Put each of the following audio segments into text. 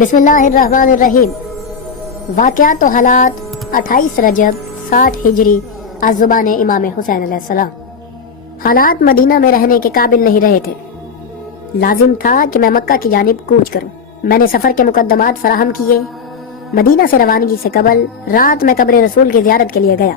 بسم اللہ الرحمن الرحیم۔ واقعات و حالات 28 رجب 60 ہجری از زبان امام حسین علیہ السلام۔ حالات مدینہ میں رہنے کے قابل نہیں رہے تھے، لازم تھا کہ میں مکہ کی جانب کوچ کروں۔ میں نے سفر کے مقدمات فراہم کیے۔ مدینہ سے روانگی سے قبل رات میں قبر رسول کی زیارت کے لیے گیا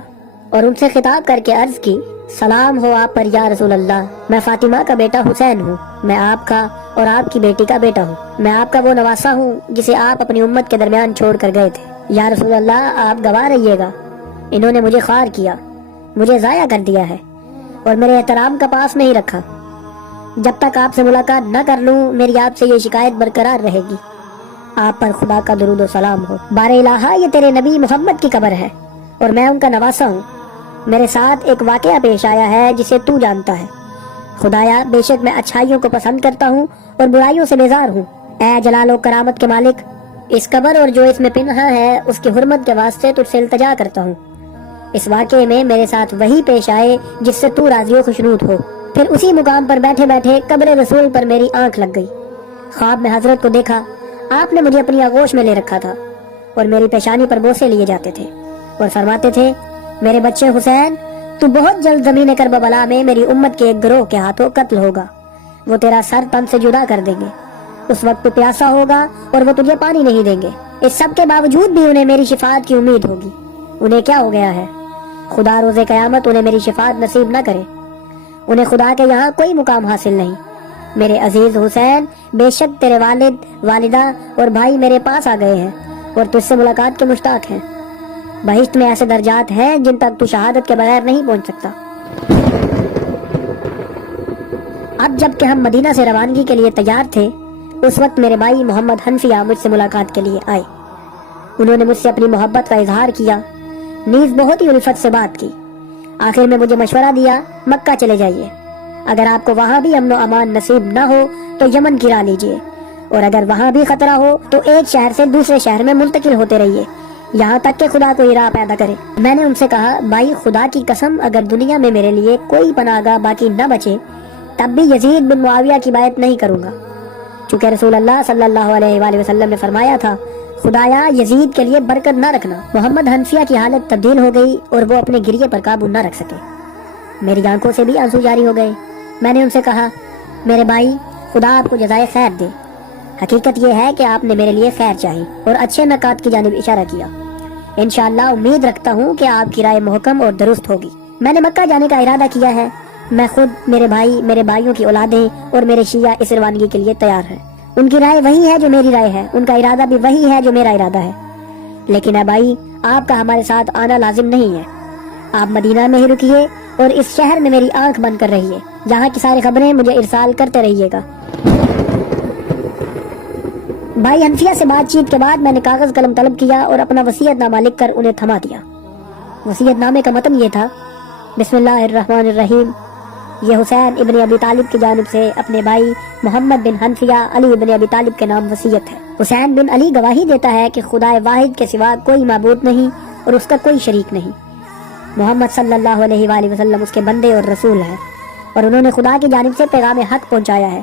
اور ان سے خطاب کر کے عرض کی، سلام ہو آپ پر یا رسول اللہ، میں فاطمہ کا بیٹا حسین ہوں، میں آپ کا اور آپ کی بیٹی کا بیٹا ہوں، میں آپ کا وہ نواسا ہوں جسے آپ اپنی امت کے درمیان چھوڑ کر گئے تھے۔ یا رسول اللہ، آپ گواہ رہیے گا، انہوں نے مجھے خوار کیا، مجھے ضائع کر دیا ہے اور میرے احترام کا پاس نہیں رکھا۔ جب تک آپ سے ملاقات نہ کر لوں میری آپ سے یہ شکایت برقرار رہے گی۔ آپ پر خدا کا درود و سلام ہو۔ بار الہ، یہ تیرے نبی محمد کی قبر ہے اور میں ان کا نواسا ہوں۔ میرے ساتھ ایک واقعہ پیش آیا ہے جسے تو جانتا ہے۔ خدایا، بے شک میں اچھائیوں کو پسند کرتا ہوں اور برائیوں سے بیزار ہوں۔ اے جلال و کرامت کے مالک، اس قبر اور جو اس میں پنہا ہے اس کی حرمت کے واسطے تجھ سے التجا کرتا ہوں، اس واقعے میں میرے ساتھ وہی پیش آئے جس سے تو راضی و خوشنود ہو۔ پھر اسی مقام پر بیٹھے بیٹھے قبر رسول پر میری آنکھ لگ گئی۔ خواب میں حضرت کو دیکھا، آپ نے مجھے اپنی آغوش میں لے رکھا تھا اور میری پیشانی پر بوسے لیے جاتے تھے اور فرماتے تھے، میرے بچے حسین، تو بہت جلد زمین کربلا میں میری امت کے ایک گروہ کے ہاتھوں قتل ہوگا۔ وہ تیرا سر تن سے جدا کر دیں گے، اس وقت تو پیاسا ہوگا اور وہ تجھے پانی نہیں دیں گے۔ اس سب کے باوجود بھی انہیں میری شفاعت کی امید ہوگی۔ انہیں کیا ہو گیا ہے؟ خدا روز قیامت انہیں میری شفاعت نصیب نہ کرے، انہیں خدا کے یہاں کوئی مقام حاصل نہیں۔ میرے عزیز حسین، بے شک تیرے والد، والدہ اور بھائی میرے پاس آ گئے ہیں اور تجھ سے ملاقات کے مشتاق ہیں۔ بہشت میں ایسے درجات ہیں جن تک تو شہادت کے بغیر نہیں پہنچ سکتا۔ اب جب کہ ہم مدینہ سے روانگی کے لیے تیار تھے، اس وقت میرے بھائی محمد حنفیہ مجھ سے ملاقات کے لیے آئے۔ انہوں نے مجھ سے اپنی محبت کا اظہار کیا، نیز بہت ہی الفت سے بات کی۔ آخر میں مجھے مشورہ دیا، مکہ چلے جائیے، اگر آپ کو وہاں بھی امن و امان نصیب نہ ہو تو یمن کی راہ لیجیے، اور اگر وہاں بھی خطرہ ہو تو ایک شہر سے دوسرے شہر میں منتقل ہوتے رہیے یہاں تک کہ خدا کوئی راہ پیدا کرے۔ میں نے ان سے کہا، بھائی خدا کی قسم، اگر دنیا میں میرے لیے کوئی پناہ گاہ باقی نہ بچے تب بھی یزید بن معاویہ کی بیعت نہیں کروں گا، چونکہ رسول اللہ صلی اللہ علیہ وآلہ وسلم نے فرمایا تھا، خدایا یزید کے لیے برکت نہ رکھنا۔ محمد حنفیہ کی حالت تبدیل ہو گئی اور وہ اپنے گریے پر قابو نہ رکھ سکے، میری آنکھوں سے بھی آنسو جاری ہو گئے۔ میں نے ان سے کہا، میرے بھائی، خدا آپ کو جزائے خیر دے، حقیقت یہ ہے کہ آپ نے میرے لیے خیر چاہی اور اچھے نکات کی جانب اشارہ کیا۔ انشاءاللہ امید رکھتا ہوں کہ آپ کی رائے محکم اور درست ہوگی۔ میں نے مکہ جانے کا ارادہ کیا ہے۔ میں خود، میرے بھائی، میرے بھائیوں کی اولادیں اور میرے شیعہ اس روانگی کے لیے تیار ہیں۔ ان کی رائے وہی ہے جو میری رائے ہے، ان کا ارادہ بھی وہی ہے جو میرا ارادہ ہے۔ لیکن اے بھائی، آپ کا ہمارے ساتھ آنا لازم نہیں ہے۔ آپ مدینہ میں ہی رکیے اور اس شہر میں میری آنکھ بند کر رہیے، یہاں کی ساری خبریں مجھے ارسال کرتے رہیے گا۔ بھائی حنفیہ سے بات چیت کے بعد میں نے کاغذ قلم طلب کیا اور اپنا وصیت نامہ لکھ کر انہیں تھما دیا۔ وصیت نامے کا متن یہ تھا، بسم اللہ الرحمن الرحیم، یہ حسین ابن ابی طالب کی جانب سے اپنے بھائی محمد بن حنفیہ علی ابن ابی طالب کے نام وصیت ہے۔ حسین بن علی گواہی دیتا ہے کہ خدا واحد کے سوا کوئی معبود نہیں اور اس کا کوئی شریک نہیں۔ محمد صلی اللہ علیہ وآلہ وسلم اس کے بندے اور رسول ہیں اور انہوں نے خدا کی جانب سے پیغام حق پہنچایا ہے۔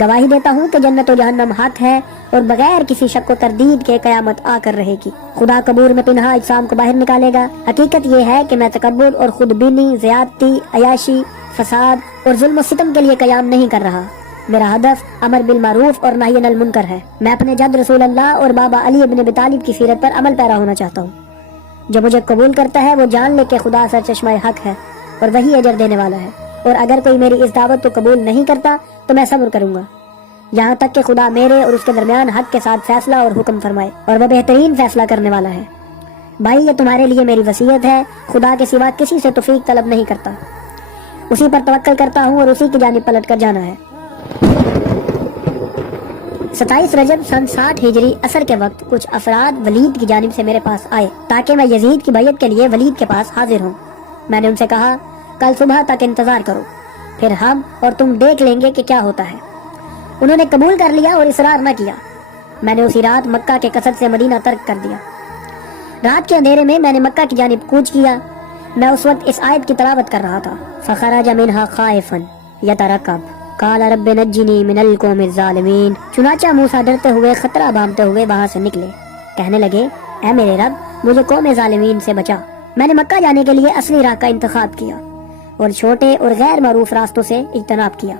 گواہی دیتا ہوں کہ جنت و جہنم حق ہے اور بغیر کسی شک و تردید کے قیامت آ کر رہے گی۔ خدا قبور میں پنہا اجسام کو باہر نکالے گا۔ حقیقت یہ ہے کہ میں تکبر اور خود بینی، زیادتی، عیاشی، فساد اور ظلم و ستم کے لیے قیام نہیں کر رہا۔ میرا ہدف امر بالمعروف اور نہی عن المنکر ہے۔ میں اپنے جد رسول اللہ اور بابا علی ابن ابی طالب کی سیرت پر عمل پیرا ہونا چاہتا ہوں۔ جو مجھے قبول کرتا ہے وہ جان لے کہ خدا سرچشمہ حق ہے اور وہی اجر دینے والا ہے، اور اگر کوئی میری اس دعوت کو قبول نہیں کرتا تو میں صبر کروں گا یہاں تک کہ خدا میرے اور اس کے درمیان حق کے ساتھ فیصلہ اور حکم فرمائے، اور وہ بہترین فیصلہ کرنے والا ہے۔ بھائی، یہ تمہارے لیے میری وصیت ہے۔ خدا کے سوا کسی سے توفیق طلب نہیں کرتا، اسی پر توکل کرتا ہوں اور اسی کی جانب پلٹ کر جانا ہے۔ 27 رجب سن 60 ہجری عصر کے وقت کچھ افراد ولید کی جانب سے میرے پاس آئے تاکہ میں یزید کی بیعت کے لیے ولید کے پاس حاضر ہوں۔ میں نے ان سے کہا، کل صبح تک انتظار کرو، پھر ہم اور تم دیکھ لیں گے کہ کیا ہوتا ہے۔ انہوں نے قبول کر لیا اور اصرار نہ کیا۔ میں نے اسی رات مکہ کے قصد سے مدینہ ترک کر دیا۔ رات کے اندھیرے میں نے مکہ کی جانب کوچ کیا۔ میں اس وقت اس آیت کی تلاوت کر رہا تھا، فخرج منها خائفا یترقب، قال رب نجنی من القوم الظالمین۔ چنانچہ موسیٰ ڈرتے ہوئے خطرہ بامتے ہوئے وہاں سے نکلے، کہنے لگے اے میرے رب مجھے قوم ظالمین سے بچا۔ میں نے مکہ جانے کے لیے اصلی راہ کا انتخاب کیا اور چھوٹے اور غیر معروف راستوں سے اجتناب کیا۔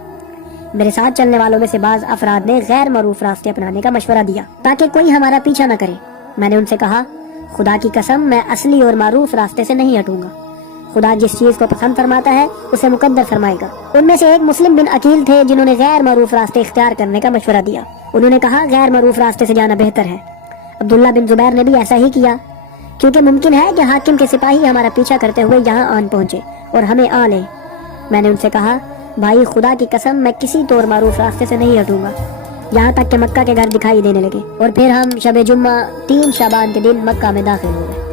میرے ساتھ چلنے والوں میں سے بعض افراد نے غیر معروف راستے اپنانے کا مشورہ دیا تاکہ کوئی ہمارا پیچھا نہ کرے۔ میں نے ان سے کہا خدا کی قسم میں اصلی اور معروف راستے سے نہیں ہٹوں گا، خدا جس چیز کو پسند فرماتا ہے اسے مقدر فرمائے گا۔ ان میں سے ایک مسلم بن عقیل تھے جنہوں نے غیر معروف راستے اختیار کرنے کا مشورہ دیا۔ انہوں نے کہا غیر معروف راستے سے جانا بہتر ہے۔ عبداللہ بن زبیر نے بھی ایسا ہی کیا، کیونکہ ممکن ہے کہ حاکم کے سپاہی ہمارا پیچھا کرتے ہوئے یہاں آن پہنچے اور ہمیں آ لیں۔ میں نے ان سے کہا بھائی خدا کی قسم میں کسی طور معروف راستے سے نہیں ہٹوں گا یہاں تک کہ مکہ کے گھر دکھائی دینے لگے، اور پھر ہم شب جمعہ 3 شعبان کے دن مکہ میں داخل ہو گئے۔